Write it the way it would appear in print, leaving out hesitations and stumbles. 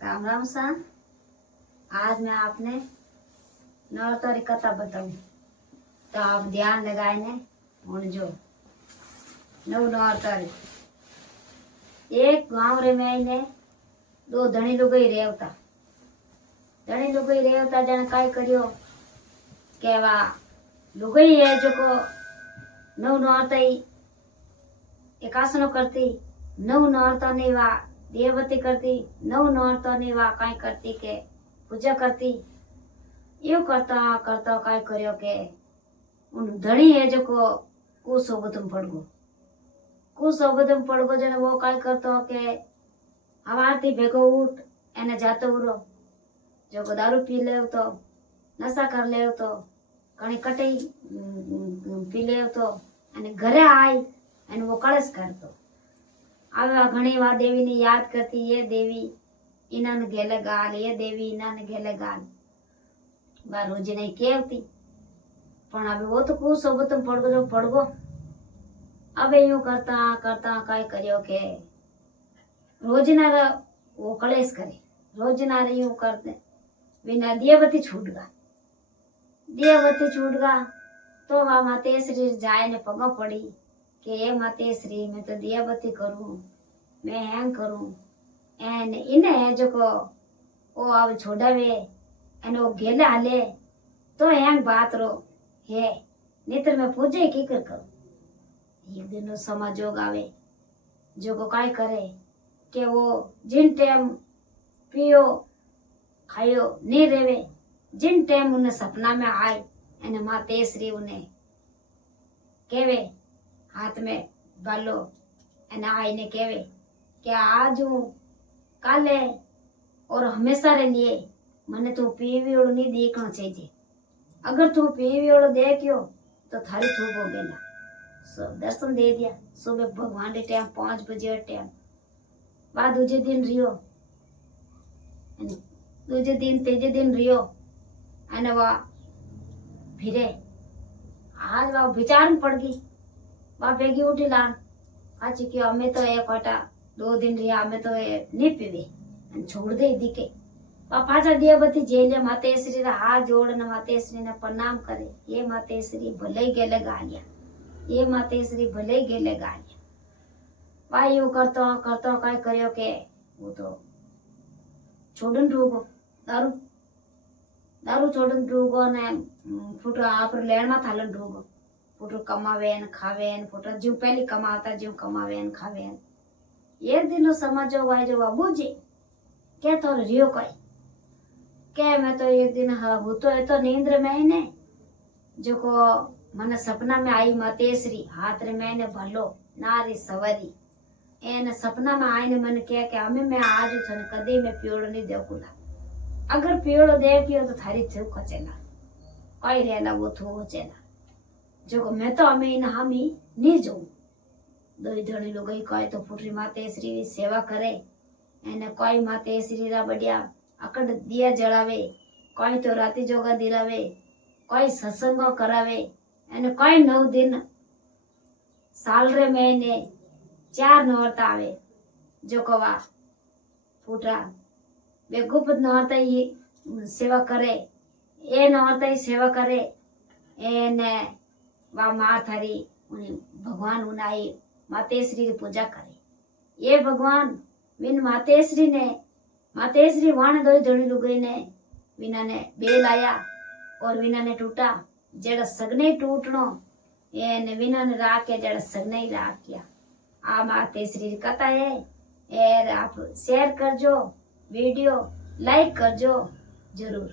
राम राम सा। आज मैं आपने नवरात्रि कथा बताऊं तो आप ध्यान लगाए ने जो नवरात्रि एक गांव रे में ने दो धनी लुगाई रेवता जने काय करियो के वा लुगाई है जो को नवरात्रि एकासनो करती नवरात्रि वा देववती करती नवरात्रि वा काय करती के पूजा करती यो करता करता काय करियो के उन धनी है जो को कुसोबतम पड़गो जने वो काय करतो के हवारती भेगो उठ एने जातो उरो जो को दारू पी ले तो नशा कर ले तो कणी कटई पी ले तो अने घरे आई एने वो कलश करतो आवा घणी वा देवी ने याद करती ये देवी इनन गेले गाल ये देवी इनन गेले गाल बा रोज नहीं केवती पण अबे वो तो कुसोबतम पड़गो अबे यूं करता करता काय करियो के रोजनार वो कलेश करे रोजनार यूं करते बिना देवती छूट गा तो वा मातेश्री जाए ने पगा पड़ी के ये मातेश्री मैं तो देवती करूं मैं हैंग करूं एन इने जो को ओ अब छोड़ावे एन वो गेले हाले तो हैंग बात रो है नेत्र में पूजे की कर करूं एक दिन समाजोग आवे जो को काय करे के वो जिन टाइम पियो खायो नहीं रेवे जिन टाइम उन्हें सपना में आए एने मातेश्री उन्हें केवे हाथ में बालो एने आई ने केवे कि आज हूँ काले और हमेशा रे लिए मने तू पीवी ओड़ नहीं देखना चाहिए अगर तू पीवी ओड़ देखियो तो थारी थूक हो गेला सब दर्शन दे दिया सुबह भगवान के टाइम 5 बजे टाइम बाद दूजे दिन रियो तीजे दिन रियो अने वा फिरे आज वा विचार में पड़ गई वा भेगी उठी लान आज कि हमें तो एक हटा 2 दिन रिया हमें तो नहीं पीवे छोड़ दे दिके वा पाछा देवती जेले मातेश्री रा हाथ जोड़ने मातेश्री ने प्रणाम करे ये मातेश्री भले गेले गालिया ये मातेश्री भले गेले गालिया वा यू करतो करतो काय करियो के वो तो छोड़न रूगो दारू छोड़न रूगो ने फुटो आप लेण में थालन रूगो फुटो कमावेन खावेन फुटो जीव पहली कमावता जीव कमावेन खावेन एक दिन समझो वाई जो बाबूजी के तो रियो कोई के मैं तो एक दिन वो तो नींद में ही ने जो को मन सपना में आई मातेश्री हाथ रे मैंने भलो नारी सवरी एन सपना में आई ने मन कह के हमें मैं आज थने कदे में पियोड़ नहीं देखूला अगर पियोड़ देखियो तो थारी थू खचेला कोई रेला वो थू चेला जो को मैं तो हमें इन हामी नहीं जाऊं दो धड़ी लोग ही कोई तो फुटरी मातेश्री सेवा करे एने कोई मातेश्री रा बढ़िया अकड़ दिया जलावे कोई तो राती जोगा दिलावे कोई सत्संग करावे एने कोई 9 दिन साल रे महीने 4 नौरता आवे जो कवा फूटा वे गुप्त नौरता ही सेवा करे ए नौरता ही सेवा करे एने वा मार थारी उन्हें भगवान उनाई मातेश्री की पूजा करे ये भगवान विन मातेश्री वाण दो धड़ी लुगई ने विना ने बेल आया और विना ने टूटा जेड़ा सगने टूटनो एने विना ने राख के जेड़ा सगने ही राख किया आ मातेश्री कथा है और आप शेयर करजो वीडियो लाइक करजो जरूर।